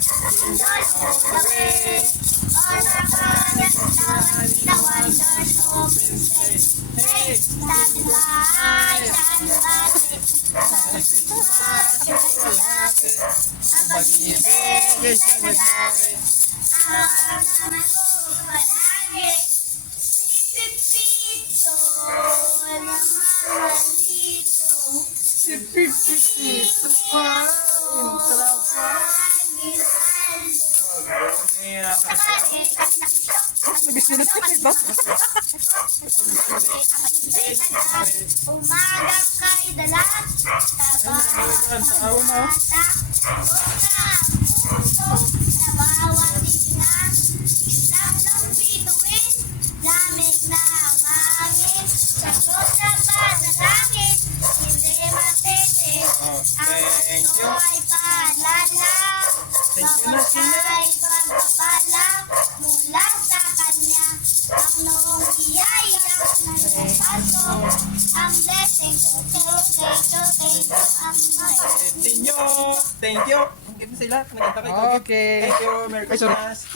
Si Pipito pa. Sarap pa. Nag-sinatip ito. Umaga kay dalat, trabaho sa sa bawat tina, islap ng bituin, lamig na ang hangin, sagot sa panalangin, hindi matete, ang gusto ay paalala, mamatay pagpapala, mula sa kanya, ang noong iyayak na napasok, ang blessing, ang Thank you. Thank you sila. Nagkita kayo. Okay. Thank you. Merry Christmas.